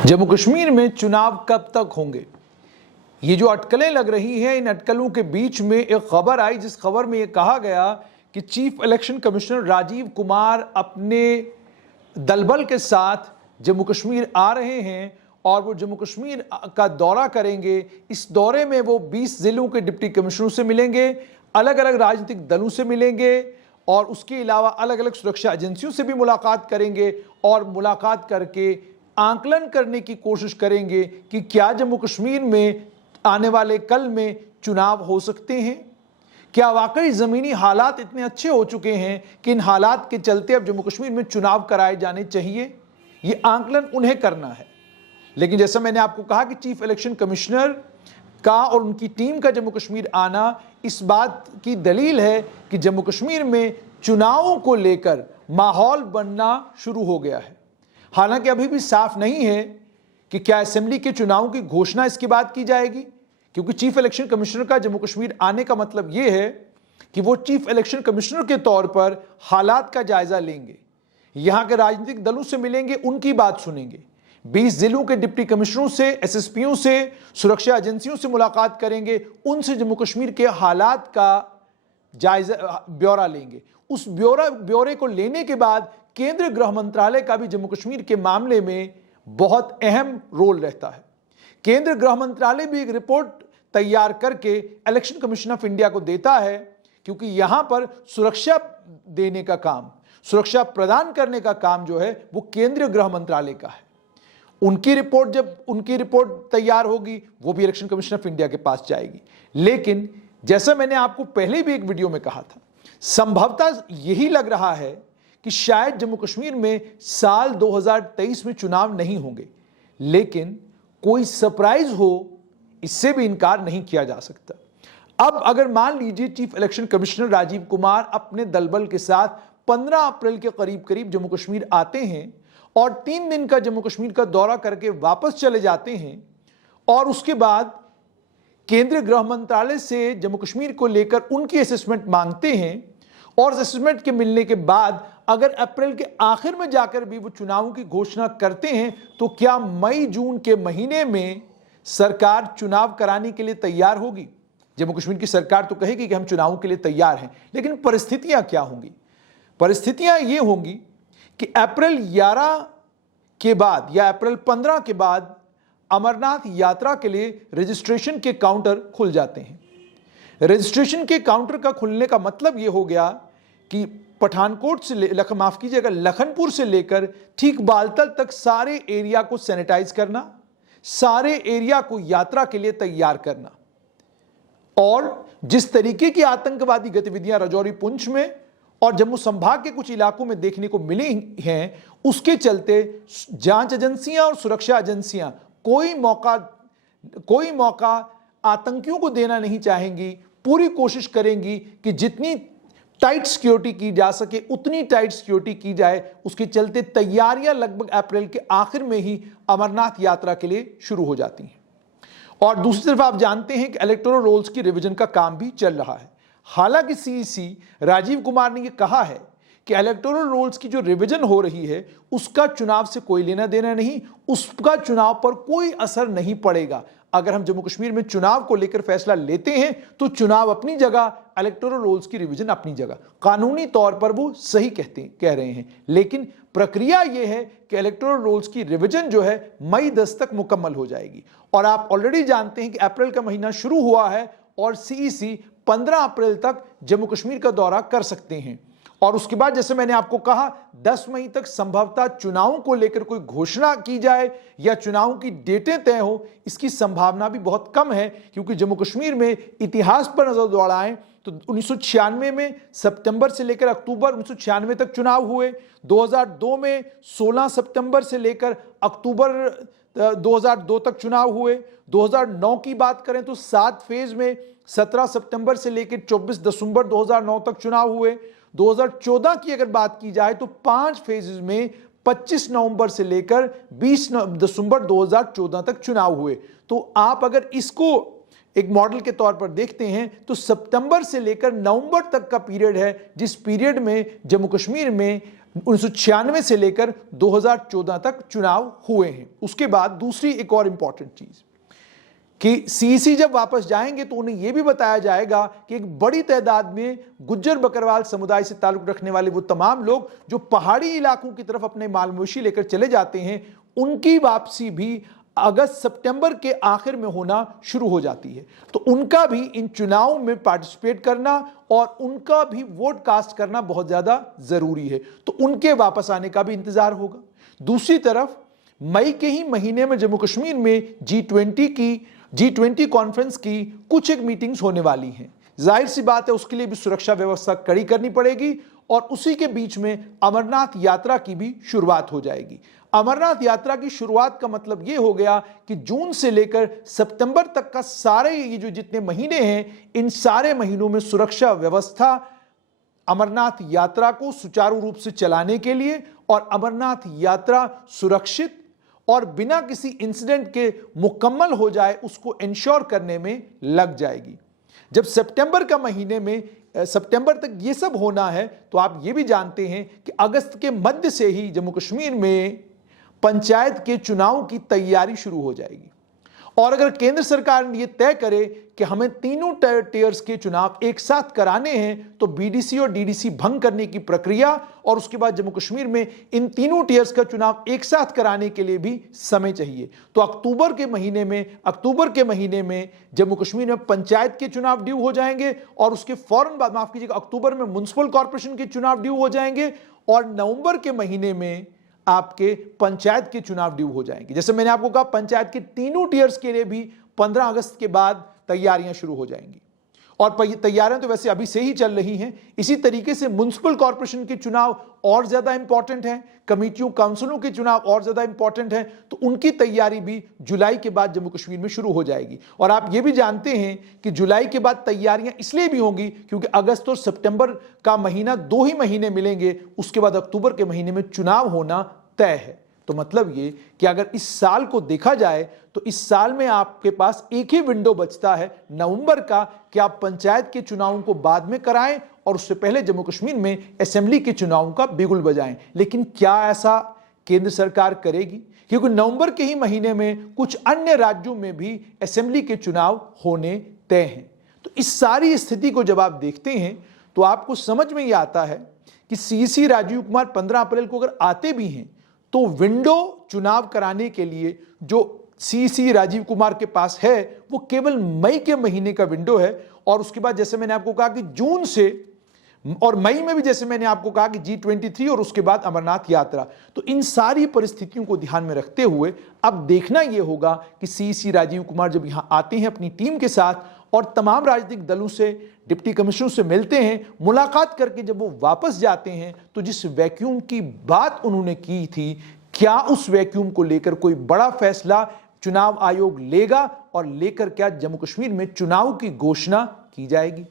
जम्मू कश्मीर में चुनाव कब तक होंगे, ये जो अटकलें लग रही हैं, इन अटकलों के बीच में एक खबर आई जिस खबर में ये कहा गया कि chief election commissioner Rajiv Kumar अपने दलबल के साथ जम्मू कश्मीर आ रहे हैं और वो जम्मू कश्मीर का दौरा करेंगे। इस दौरे में वो 20 जिलों के डिप्टी कमिश्नरों से मिलेंगे, अलग अलग राजनीतिक दलों से मिलेंगे और उसके अलावा अलग अलग सुरक्षा एजेंसियों से भी मुलाकात करेंगे और मुलाकात करके आंकलन करने की कोशिश करेंगे कि क्या जम्मू कश्मीर में आने वाले कल में चुनाव हो सकते हैं। क्या वाकई ज़मीनी हालात इतने अच्छे हो चुके हैं कि इन हालात के चलते अब जम्मू कश्मीर में चुनाव कराए जाने चाहिए। ये आंकलन उन्हें करना है। लेकिन जैसा मैंने आपको कहा कि चीफ इलेक्शन कमिश्नर का और उनकी टीम का जम्मू कश्मीर आना इस बात की दलील है कि जम्मू कश्मीर में चुनावों को लेकर माहौल बनना शुरू हो गया है। हालांकि अभी भी साफ नहीं है कि क्या असेंबली के चुनावों की घोषणा इसके बाद की जाएगी, क्योंकि चीफ इलेक्शन कमिश्नर का जम्मू कश्मीर आने का मतलब यह है कि वो चीफ इलेक्शन कमिश्नर के तौर पर हालात का जायजा लेंगे, यहां के राजनीतिक दलों से मिलेंगे, उनकी बात सुनेंगे, 20 जिलों के डिप्टी कमिश्नरों से, एसएसपीओं से, सुरक्षा एजेंसियों से मुलाकात करेंगे, उनसे जम्मू कश्मीर के हालात का जायजा ब्यौरा लेंगे। उस ब्यौरे को लेने के बाद केंद्रीय गृह मंत्रालय का भी जम्मू कश्मीर के मामले में बहुत अहम रोल रहता है। केंद्रीय गृह मंत्रालय भी एक रिपोर्ट तैयार करके इलेक्शन कमीशन ऑफ इंडिया को देता है, क्योंकि यहां पर सुरक्षा देने का काम, सुरक्षा प्रदान करने का काम जो है वो केंद्रीय गृह मंत्रालय का है। जब उनकी रिपोर्ट तैयार होगी वो भी इलेक्शन कमीशन ऑफ इंडिया के पास जाएगी। लेकिन जैसा मैंने आपको पहले भी एक वीडियो में कहा था, संभवतः यही लग रहा है कि शायद जम्मू कश्मीर में साल 2023 में चुनाव नहीं होंगे, लेकिन कोई सरप्राइज हो इससे भी इनकार नहीं किया जा सकता। अब अगर मान लीजिए chief election commissioner Rajiv Kumar अपने दलबल के साथ 15 अप्रैल के करीब करीब जम्मू कश्मीर आते हैं और 3 दिन का जम्मू कश्मीर का दौरा करके वापस चले जाते हैं और उसके बाद केंद्रीय गृह मंत्रालय से जम्मू कश्मीर को लेकर उनकी असेसमेंट मांगते हैं और असेसमेंट के मिलने के बाद अगर अप्रैल के आखिर में जाकर भी वो चुनावों की घोषणा करते हैं, तो क्या मई जून के महीने में सरकार चुनाव कराने के लिए तैयार होगी? जम्मू कश्मीर की सरकार तो कहेगी कि हम चुनावों के लिए तैयार हैं, लेकिन परिस्थितियां क्या होंगी? परिस्थितियां ये होंगी कि अप्रैल 11 के बाद या अप्रैल 15 के बाद अमरनाथ यात्रा के लिए रजिस्ट्रेशन के काउंटर खुल जाते हैं। रजिस्ट्रेशन के काउंटर का खुलने का मतलब यह हो गया कि पठानकोट से लखनपुर से लेकर ठीक बालतल तक सारे एरिया को सैनिटाइज करना, सारे एरिया को यात्रा के लिए तैयार करना। और जिस तरीके की आतंकवादी गतिविधियां राजौरी, पुंछ में और जम्मू संभाग के कुछ इलाकों में देखने को मिली हैं, उसके चलते जांच एजेंसियां और सुरक्षा एजेंसियां कोई मौका आतंकियों को देना नहीं चाहेंगी। पूरी कोशिश करेंगी कि जितनी टाइट सिक्योरिटी की जा सके उतनी टाइट सिक्योरिटी की जाए। उसके चलते तैयारियां लगभग अप्रैल के आखिर में ही अमरनाथ यात्रा के लिए शुरू हो जाती हैं। और दूसरी तरफ आप जानते हैं कि इलेक्टोरल रोल्स की रिवीजन का काम भी चल रहा है। हालांकि सीईसी राजीव कुमार ने यह कहा है कि इलेक्टोरल रोल्स की जो रिवीजन हो रही है उसका चुनाव से कोई लेना देना नहीं, उसका चुनाव पर कोई असर नहीं पड़ेगा। अगर हम जम्मू कश्मीर में चुनाव को लेकर फैसला लेते हैं तो चुनाव अपनी जगह, इलेक्टोरल रोल्स की रिवीजन अपनी जगह, कानूनी तौर पर वो सही कह रहे हैं। लेकिन प्रक्रिया यह है कि इलेक्टोरल रोल्स की रिवीजन जो है मई 10 तक मुकम्मल हो जाएगी। और आप ऑलरेडी जानते हैं कि अप्रैल का महीना शुरू हुआ है और सीईसी 15 अप्रैल तक जम्मू कश्मीर का दौरा कर सकते हैं। और उसके बाद जैसे मैंने आपको कहा 10 मई तक संभवतः चुनावों को लेकर कोई घोषणा की जाए या चुनावों की डेटें तय हो, इसकी संभावना भी बहुत कम है। क्योंकि जम्मू कश्मीर में इतिहास पर नजर दौड़ाएं तो 1996 में सितंबर से लेकर अक्टूबर 1996 तक चुनाव हुए, 2002 में 16 सितंबर से लेकर अक्टूबर 2002 तक चुनाव हुए, 2009 की बात करें तो 7 फेज में 17 सितंबर से लेकर 24 दिसंबर 2009 तक चुनाव हुए। 2014 की अगर बात की जाए तो 5 फेजेस में 25 नवंबर से लेकर 20 दिसंबर 2014 तक चुनाव हुए। तो आप अगर इसको एक मॉडल के तौर पर देखते हैं तो सितंबर से लेकर नवंबर तक का पीरियड है, जिस पीरियड में जम्मू कश्मीर में 1996 से लेकर 2014 तक चुनाव हुए हैं। उसके बाद दूसरी एक और इंपॉर्टेंट चीज कि सीईसी जब वापस जाएंगे तो उन्हें यह भी बताया जाएगा कि एक बड़ी तादाद में गुज्जर बकरवाल समुदाय से ताल्लुक रखने वाले वो तमाम लोग जो पहाड़ी इलाकों की तरफ अपने माल मवेशी लेकर चले जाते हैं, उनकी वापसी भी अगस्त सितंबर के आखिर में होना शुरू हो जाती है। तो उनका भी इन चुनावों में पार्टिसिपेट करना और उनका भी वोट कास्ट करना बहुत ज्यादा जरूरी है। तो उनके वापस आने का भी इंतजार होगा। दूसरी तरफ मई के ही महीने में जम्मू कश्मीर में G20 कॉन्फ्रेंस की कुछ एक मीटिंग्स होने वाली हैं। जाहिर सी बात है उसके लिए भी सुरक्षा व्यवस्था कड़ी करनी पड़ेगी और उसी के बीच में अमरनाथ यात्रा की भी शुरुआत हो जाएगी। अमरनाथ यात्रा की शुरुआत का मतलब यह हो गया कि जून से लेकर सितंबर तक का सारे ये जो जितने महीने हैं, इन सारे महीनों में सुरक्षा व्यवस्था अमरनाथ यात्रा को सुचारू रूप से चलाने के लिए और अमरनाथ यात्रा सुरक्षित और बिना किसी इंसिडेंट के मुकम्मल हो जाए उसको इंश्योर करने में लग जाएगी। जब सितंबर का महीने में सितंबर तक ये सब होना है तो आप ये भी जानते हैं कि अगस्त के मध्य से ही जम्मू कश्मीर में पंचायत के चुनाव की तैयारी शुरू हो जाएगी। और अगर केंद्र सरकार ये तय करे कि हमें तीनों टियर्स के चुनाव एक साथ कराने हैं तो बीडीसी और डीडीसी भंग करने की प्रक्रिया और उसके बाद जम्मू कश्मीर में इन तीनों टियर्स का चुनाव एक साथ कराने के लिए भी समय चाहिए। तो अक्टूबर के महीने में जम्मू कश्मीर में पंचायत के चुनाव ड्यू हो जाएंगे और उसके फौरन बाद माफ कीजिएगा अक्टूबर में म्युनिसिपल कॉर्पोरेशन के चुनाव ड्यू हो जाएंगे और नवंबर के महीने में आपके पंचायत के चुनाव ड्यू हो जाएंगे। जैसे मैंने आपको कहा पंचायत के तीनों टियर्स के लिए भी 15 अगस्त के बाद तैयारियां शुरू हो जाएंगी और तैयारियां तो वैसे अभी से ही चल रही हैं। इसी तरीके से म्युनिसिपल कॉर्पोरेशन के चुनाव और ज्यादा इंपॉर्टेंट हैं, कमेटियों काउंसिलों के चुनाव और ज्यादा इंपॉर्टेंट हैं, तो उनकी तैयारी भी जुलाई के बाद जम्मू कश्मीर में शुरू हो जाएगी। और आप ये भी जानते हैं कि जुलाई के बाद तैयारियां इसलिए भी होंगी क्योंकि अगस्त और सितंबर का महीना 2 ही महीने मिलेंगे, उसके बाद अक्टूबर के महीने में चुनाव होना तय है। तो मतलब ये कि अगर इस साल को देखा जाए तो इस साल में आपके पास एक ही विंडो बचता है नवंबर का कि आप पंचायत के चुनावों को बाद में कराएं और उससे पहले जम्मू कश्मीर में असेंबली के चुनावों का बिगुल बजाएं। लेकिन क्या ऐसा केंद्र सरकार करेगी? क्योंकि नवंबर के ही महीने में कुछ अन्य राज्यों में भी असेंबली के चुनाव होने तय हैं। तो इस सारी स्थिति को जब आप देखते हैं तो आपको समझ में ये आता है कि सीसी राजीव कुमार 15 अप्रैल को अगर आते भी हैं तो विंडो चुनाव कराने के लिए जो सीसी राजीव कुमार के पास है वो केवल मई के महीने का विंडो है। और उसके बाद जैसे मैंने आपको कहा कि जून से और मई में भी जैसे मैंने आपको कहा कि G23 और उसके बाद अमरनाथ यात्रा। तो इन सारी परिस्थितियों को ध्यान में रखते हुए अब देखना यह होगा कि सीसी राजीव कुमार जब यहां आते हैं अपनी टीम के साथ और तमाम राजनीतिक दलों से डिप्टी कमिश्नर से मिलते हैं, मुलाकात करके जब वो वापस जाते हैं तो जिस वैक्यूम की बात उन्होंने की थी, क्या उस वैक्यूम को लेकर कोई बड़ा फैसला चुनाव आयोग लेगा और लेकर क्या जम्मू कश्मीर में चुनाव की घोषणा की जाएगी।